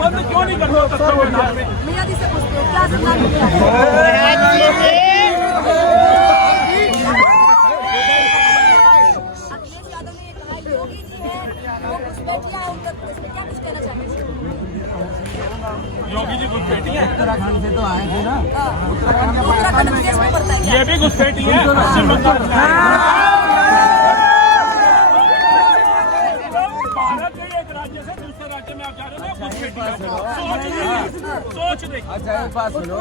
बंद क्यों नहीं करते हो तत्व मैदान में? मियां जी से पूछते हो क्या सुना अखिलेश यादव ने कहा योगी जी है वो घुसपैठिया है उनका इसमें क्या कुछ कहना चाहेंगे? योगी जी घुसपैठी है, उत्तराखंड से तो आए थे ना। उत्तराखंड विदेश में पड़ता है क्या? ये भी घुसपैठी है। पश्चिम बंगाल भारत के एक राज्य से दूसरे राज्य में आप जा रहे हो, घुसपैठी है। सोच देखिए। अच्छा एक बात सुनो,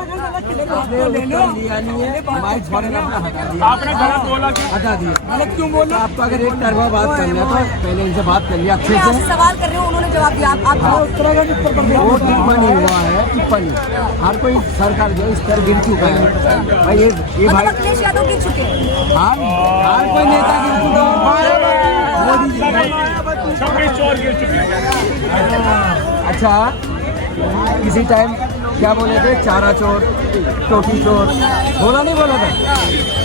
आपने लिया नहीं है, माइक छोड़ने अपना हटा दिया, आपने गलत बोला कि हटा दिया। मतलब क्यों बोल? आपको अगर एक तरफा बात करना तो पहले इनसे बात कर लिया अच्छे मैं से। आपसे सवाल कर रही हूँ उन्होंने जवाब दिया आप उत्तराखंड उत्तर प्रदेश वो टिप्पणी हुआ है, टिप्पणी हर कोई सरकार जो इस पर गिर चुका है भाई। ये भाई अखिलेश यादव गिर चुके हैं। हर कोई नेता गिर चुका है। मोदी जी 26 चोर गिर चुके हैं। अच्छा किसी टाइम क्या बोले थे? चारा चोर, टोटी चोर बोला नहीं बोला था?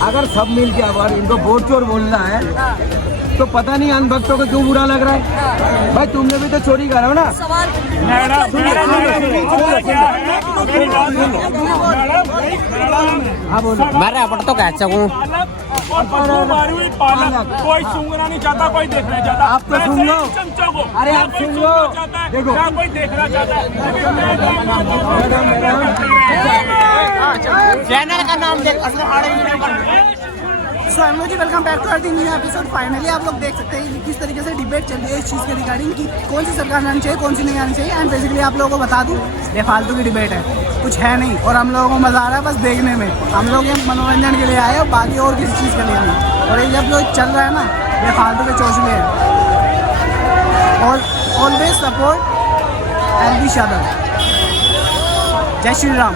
अगर सब मिल के अगर इनको वोट चोर बोलना है तो पता नहीं अनभक्तों को क्यों बुरा लग रहा है। भाई तुमने भी तो चोरी करा हो ना। सवाल हाँ बोलो। मारा पड़ता तो कैसे हूँ और पशु मारी हुई पालक कोई सूंघना नहीं चाहता, कोई देखना चाहता। आप तो सुन लो। चमचा को अरे आप सुन लो, देखो कोई देखना चाहता है। चैनल का नाम देख। So hello ji, welcome back to our new episode. Finally आप लोग देख सकते हैं कि किस तरीके से डिबेट चल रही है इस चीज़ के रिगार्डिंग कि कौन सी सरकार आनी चाहिए, कौन सी नहीं आनी चाहिए। एंड बेसिकली आप लोगों को बता दूं ये फालतू की डिबेट है, कुछ है नहीं। और हम लोगों को मज़ा आ रहा है बस देखने में। हम लोग ये मनोरंजन के लिए आए और बाकी और किसी चीज़ के लिए नहीं। और ये जब जो चल रहा है ना ये फालतू के चौचले हैं। और ऑलवेज सपोर्ट एलवी यादव। जय श्री राम।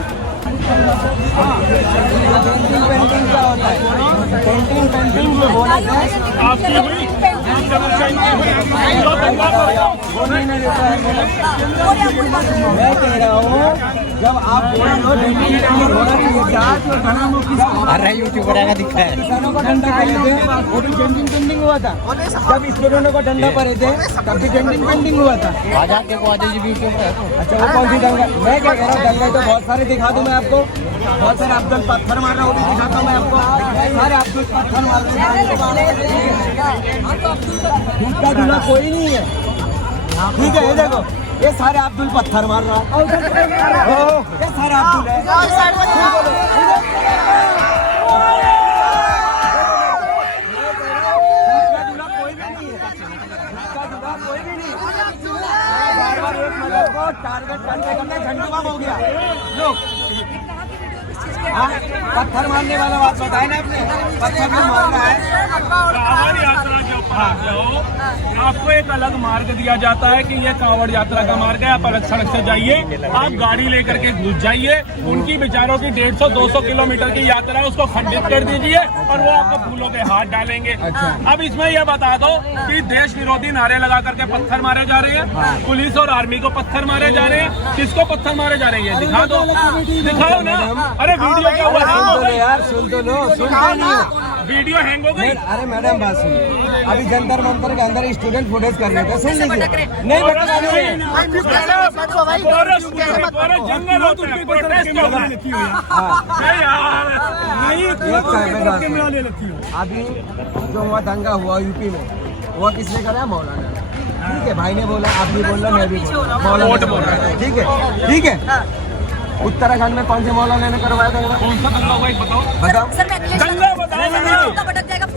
पेंटिंग क्या होता है? पेंटिंग जो बोला है आपकी हुई मैं कह रहा हूँ जब आप बोल रहे हो अरे यूट्यूबर का दिखा है किसानों को ठंडा करे थे, वो भी पेंटिंग हुआ था। जब स्टूडेंटों को ठंडा पड़े थे तब भी पेंटिंग हुआ था। आजाद के को आजाद जी यूट्यूबर है। अच्छा वो कौन सी दंगा? मैं क्या कह रहा हूँ, दंगा तो बहुत सारे दिखा दूँ मैं आपको। बहुत सारे अब्दुल पत्थर मार रहा हूँ वो भी दिखाता हूँ मैं आपको। सारे अब्दुल पत्थर मार रहे हैं। दूध का दूल्हा कोई नहीं है, ठीक है? ये देखो ये सारे अब्दुल पत्थर मार रहा है, ये सारे अब्दुल है। टारगेट करने झंडूबाम हो गया लोग। पत्थर मारने वाला बात बताए ना आपने, पत्थर में मारना है। कांवड़ यात्रा के ऊपर आप जाओ, आपको एक अलग मार्ग दिया जाता है कि ये कांवड़ यात्रा का मार्ग है, आप अलग सड़क से जाइए, आप गाड़ी लेकर के घुस जाइए। उनकी बेचारों की 150-200 किलोमीटर की यात्रा है, उसको खंडित कर दीजिए और वो आपको फूलों के हाथ डालेंगे। अब इसमें यह बता दो कि देश विरोधी नारे लगा करके पत्थर मारे जा रहे हैं, पुलिस और आर्मी को पत्थर मारे जा रहे हैं। किसको पत्थर मारे जा रहे हैं ये दिखा दो, दिखाओ ना। अरे वीडियो क्या हुआ? यार सुन तो लो, सुनते नहीं हो। वीडियो हैंग हो गई। अरे मैडम बात सुनिए, अभी जंतर मंतर के अंदर स्टूडेंट फोटोज कर रहे थे, सुन लीजिए। नहीं भटका रहे हैं। जंगल होते हैं, प्रोटेस्ट होता है। अभी जो हुआ दंगा हुआ यूपी में, वो किसने करा? मौलाना। ठीक है, भाई ने बोला, आप भी बोल रहे, मैं भी बोल रहा, मौलाना बोल रहा है। ठीक है, ठीक है। उत्तराखंड में कौन से मौलाना ने करवाया दंगा? कौन सा दंगा हुआ बताओ? बताओ। दंगा बताओ।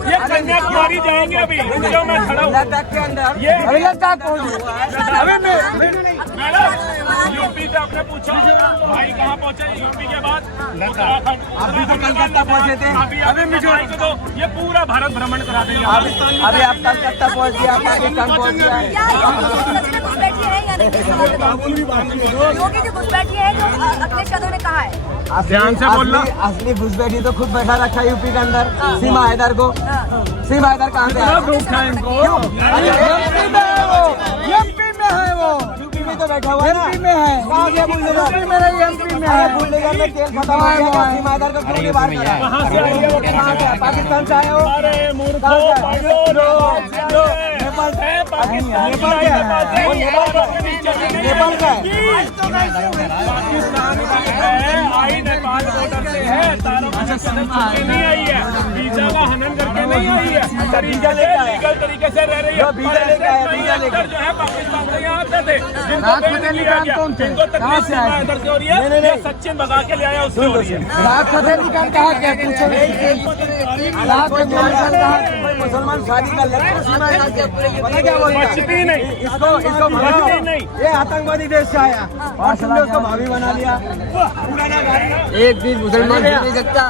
ये कन्याकुमारी जाएंगे अभी, जो मैं खड़ा हूँ लद्दाख के अंदर। ये अभी लद्दाख पहुंच गए। अभी मैडम यूपी से आपने पूछा भाई कहाँ पहुँचे? यूपी के बाद उत्तराखंड। अभी तो कलकत्ता पहुंचे थे। अभी मुझे तो ये पूरा भारत भ्रमण करा देंगे। अभी आप कलकत्ता पहुंच गया, पाकिस्तान पहुंच गया। योगी जी घुसपैठी है जो अखिलेश यादव ने कहा है। ध्यान से बोलना। असली घुसपैठी तो खुद बैठा रखा है यूपी के अंदर, सीमा हैदर को। सीमा हैदर कहाँ से है? एमपी में है वो। यूपी में तो बैठा हुआ है ना। एमपी में है। कहाँ गया भूलेगा? एमपी में है। भूलेगा में तेल खत्म हो गया। सीमा हैदर को क्यों नहीं बाहर करा? कहाँ से आए हो? कहाँ से? पाकिस्तान से आए हो? अरे मूर्खों, नेपाल है पाकिस्तान नेपाल का है। पाकिस्तान है, आई नेपाल बॉर्डर से है, तारों नहीं आई है, वीजा का हनन करके नहीं आई है, तरीके से लीगल तरीके से रह रही है। वीजा लेके आया, वीजा लेके जो है पाकिस्तान से यहाँ आते थे, राहत फतेह अली खान कौन थे? कहाँ से आए? इधर से हो रही है, ये सचिन भगा के ले आया उससे हो रही है। राहत फतेह अली खान कहाँ क्या पूछो? राहत फतेह अली खान कहाँ? मुसलमान शादी कर लेते हैं, पता क्या बोल रहा है? बचती नहीं, इसको बचती नहीं। ये आतंकवादी देश से आया और तुमने उसको भाभी बना लिया। एक भी मुसलमान हो नहीं सकता।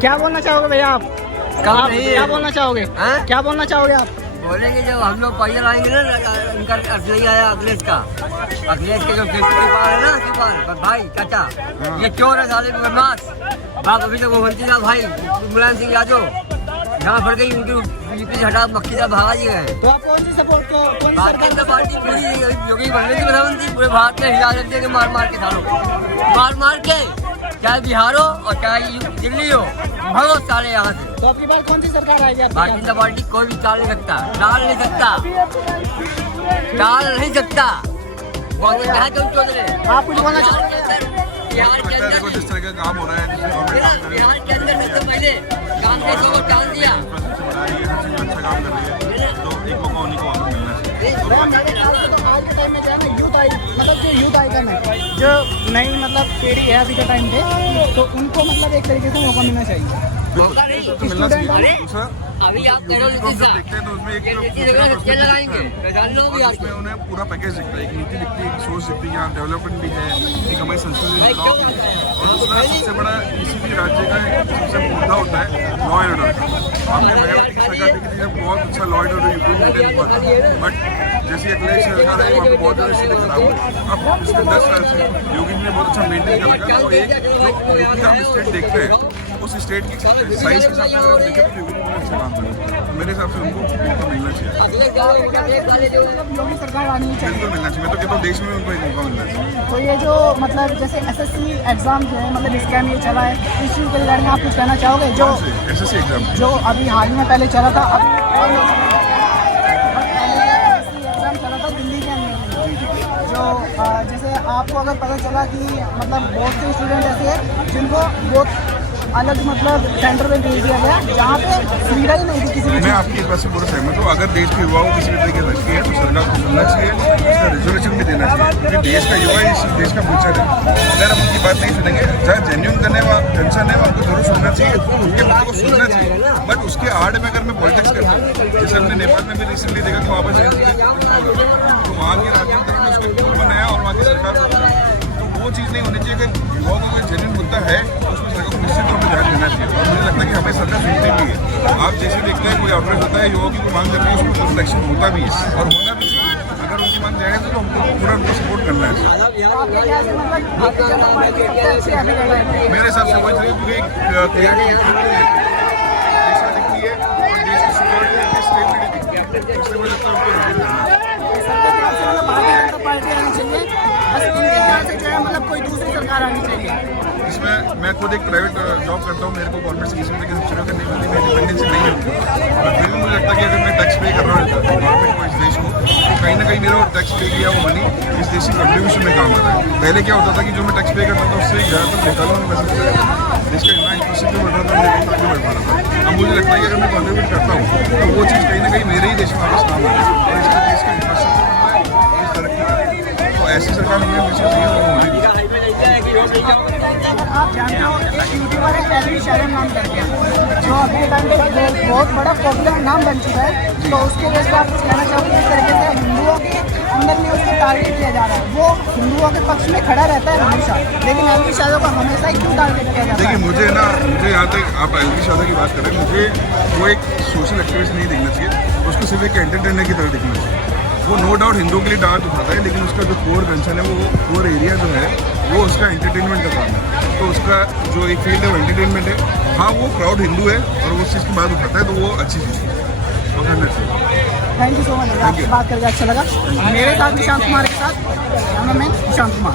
क्या बोलना चाहोगे भैया आप? क्या बोलना चाहोगे? क्या बोलना चाहोगे आप? बोलेंगे जब हम लोग पैदल आएंगे ना, इनका नहीं आया अखिलेश का, अखिलेश के जो पार है ना, पार भाई चाचा, ये चोर है साले बदमाश। बात अभी तक वो बनती ना भाई मुलायम सिंह यादव जहाँ फट गई उनकी यूपी से हटा मक्खी का भागा जी गए। तो आप कौन सी सपोर्ट को कौन सी भारतीय जनता पार्टी पूरी योगी बनने की प्रधानमंत्री पूरे भारत में हिला देंगे, मार मार के सालों मार के, चाहे बिहार हो और चाहे दिल्ली हो, बहुत सारे यहाँ से। तो आपकी बार कौन सी सरकार आएगी? भारतीय जनता पार्टी कोई भी टाल नहीं सकता, टाल नहीं सकता। बहुत कहा तुम सोच रहे आप कुछ बोलना चाहोगे? बिहार के अंदर जिस तरह का काम हो रहा है, बिहार के अंदर सबसे पहले कांग्रेस को टाल दिया। अच्छा काम कर रही है, तो एक मौका उन्हीं को वापस मिलना चाहिए। तो आज के टाइम में जो है ना यूथ आई, मतलब जो यूथ आइकन है, जो नई मतलब पीढ़ी है अभी के टाइम पे, तो उनको मतलब एक तरीके से मौका मिलना चाहिए। तो मिलना चाहिए। दूसरा अभी आप कह रहे हो जब देखते हैं तो उसमें एक उसमें उन्हें पूरा पैकेज दिखता है, एक नीति दिखती है, एक सोच दिखती है, यहाँ डेवलपमेंट भी है, एक हमारी संस्कृति बदलाव भी है। और दूसरा सबसे बड़ा किसी भी राज्य का एक सबसे मुद्दा होता है लॉ एंड ऑर्डर। आपने मायावती की सरकार देखी थी, जब बहुत अच्छा law and order UP maintain हुआ था, बट जैसी अखिलेश सरकार आई वहाँ पर बहुत ज़्यादा स्थिति खराब हुई। अब पिछले 10 साल से योगी जी ने बहुत अच्छा मेंटेन कर रखा है। तो एक जो यूपी का हम स्टेट देखते हैं, उस स्टेट की साइज के हिसाब से अगर देखें तो योगी जी बहुत अच्छा काम कर रहे हैं। मेरे हिसाब से उनको मौका मिलना चाहिए, योगी सरकार आनी चाहिए। बिल्कुल मिलना चाहिए। मैं तो कहता हूँ देश में उनको एक मौका मिलना चाहिए। तो ये जो मतलब जैसे एसएससी एग्जाम जो है, मतलब स्कैम ये चला है, इस चीज़ के रिगार्डिंग आप कुछ कहना चाहोगे? जो एसएससी एग्जाम जो अभी हाल ही में पहले चला था, अभी एग्जाम चला था दिल्ली के अंदर, जो जैसे आपको अगर पता चला कि मतलब बहुत से स्टूडेंट ऐसे हैं जिनको बहुत अलग मतलब सेंटर में भेज दिया गया, जहाँ पे सुविधा ही नहीं थी किसी भी। मैं आपकी इस बात से पूरा सहमत हूँ। अगर देश के युवाओं को किसी भी तरीके से रखी है तो सरकार को सुनना चाहिए, उसका रिजर्वेशन भी देना चाहिए, क्योंकि देश का युवा इस देश का फ्यूचर है। अगर हम उनकी बात नहीं सुनेंगे, जहाँ जेन्यून करने वाला टेंशन है वहाँ को जरूर सुनना चाहिए, उनके मुद्दों को सुनना चाहिए। बट उसके आड़ में अगर मैं पॉलिटिक्स करता हूँ, जैसे हमने नेपाल में भी रिसेंटली देखा कि वहाँ पर तो वहाँ के राजनीति ने उसको क्यों बनाया और वहाँ की सरकार को, तो वो चीज़ नहीं होनी चाहिए। कि युवाओं का कोई जेन्यून मुद्दा है उसमें सरकार को निश्चित तौर पर ध्यान देना चाहिए। और मुझे लगता है कि हमें सरकार सुनती भी है। आप जैसे देखते हैं कोई आउटलेट होता है, युवाओं की कोई मांग करती है, उसको सिलेक्शन होता भी है और होना भी चाहिए। अगर उनकी मांग जाएगा तो हमको पूरा उनको सपोर्ट करना है। मेरे हिसाब से वही चाहिए, क्योंकि एक क्लियरिटी दिखती है और देश की सिक्योरिटी स्टेबिलिटी दिखती है, इसलिए मुझे लगता है उनको रिटेन करना है। भारतीय जनता पार्टी आनी चाहिए, बस इनके ख्याल से जो है मतलब कोई दूसरी सरकार आनी चाहिए। इसमें मैं खुद एक प्राइवेट जॉब करता हूँ, मेरे को गवर्नमेंट से किसी तरीके से शुरू करने वाली मेरी डिपेंडेंसी नहीं होती, और फिर भी मुझे लगता है कि अगर मैं टैक्स पे कर रहा हूँ गवर्नमेंट को, इस देश को, तो कहीं ना कहीं मेरा टैक्स पे किया वो मनी इस देश की कंट्रीब्यूशन में काम आता है। पहले क्या होता था कि जो मैं टैक्स पे करता था उससे ज़्यादातर निकालने में पैसा देश का इतना इंफ्रास्ट्रक्चर बढ़ रहा था, मेरे कहीं आगे बढ़ पा रहा था। अब मुझे लगता है कि अगर मैं कंट्रीब्यूट करता हूँ तो वो चीज़ कहीं ना कहीं मेरे ही देश में वापस काम आता है और इसका देश का इंफ्रास्ट्रक्चर बनना है, इस तरक्की करें। तो ऐसी सरकार हमें हमेशा चाहिए और होनी भी। आप जानते हो एक यूट्यूबर है कैलरी शरण नाम करके, जो अभी के टाइम पे बहुत बड़ा पॉपुलर नाम बन चुका है। तो उसके वजह से आप कुछ कहना चाहोगे? इस तरीके से हिंदुओं के अंदर में उसको टारगेट किया जा रहा है, वो हिंदुओं के पक्ष में खड़ा रहता है हमेशा, लेकिन एलवी शाह को हमेशा ही क्यों टारगेट किया जाता है? देखिए मुझे यहाँ तक आप एलवी शाह की बात करें, मुझे वो एक सोशल एक्टिविस्ट नहीं देखना चाहिए, उसको सिर्फ एक एंटरटेनर की तरह देखना चाहिए। वो नो डाउट हिंदुओं के लिए डांट उठाता है, लेकिन उसका जो कोर कंसर्न है, वो कोर एरिया जो है वो उसका एंटरटेनमेंट का काम है। तो उसका जो एक फील्ड है वो एंटरटेनमेंट है। हाँ, वो प्राउड हिंदू है और वो उस चीज़ की बात उठाता है, तो वो अच्छी चीज़ है। थैंक यू सो मच, आपसे बात करके अच्छा लगा। मेरे साथ निशांत कुमार के साथ कैमरामैन निशांत कुमार।